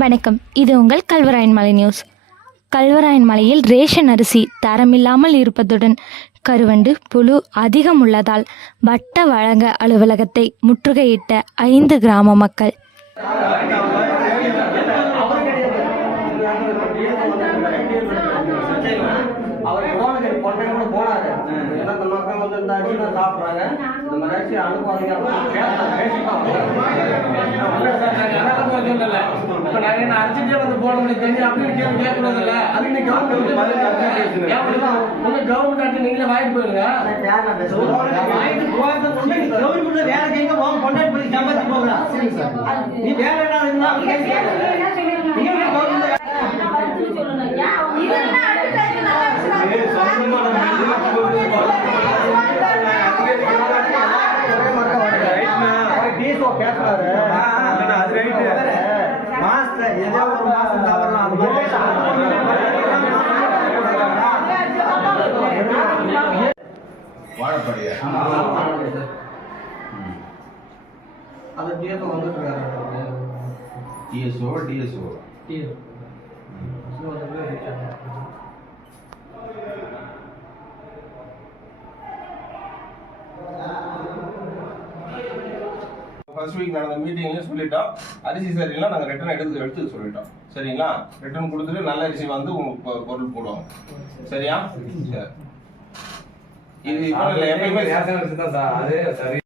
வணக்கம், இது உங்கள் கல்வராயன் மலை நியூஸ். கல்வராயன் மலையில் ரேஷன் அரிசி தரமில்லாமல் இருப்பதுடன் கருவண்டு புழு அதிகம் உள்ளதால் வட்ட வழங்க அலுவலகத்தை முற்றுகையிட்ட 5 கிராம மக்கள். நீங்களே வாங்கிட்டு போயிருங்க. நீ வாழப்படியா அது டிஎஸ்ஓ வந்துட்டு இருக்காரு. டிஎஸ்ஓ ஃபர்ஸ்ட் வீக் நடந்த மீட்டிங்ல சொல்லிட்டோம். அரிசி சரியில்லை, நாங்கள் ரிட்டர்ன் எடுத்து சொல்லிட்டோம். சரிங்களா? ரிட்டர்ன் கொடுத்துட்டு நல்ல அரிசி வந்து உங்களுக்கு பொருள் போடுவாங்க. சரியா? சரி. இது எப்பயுமே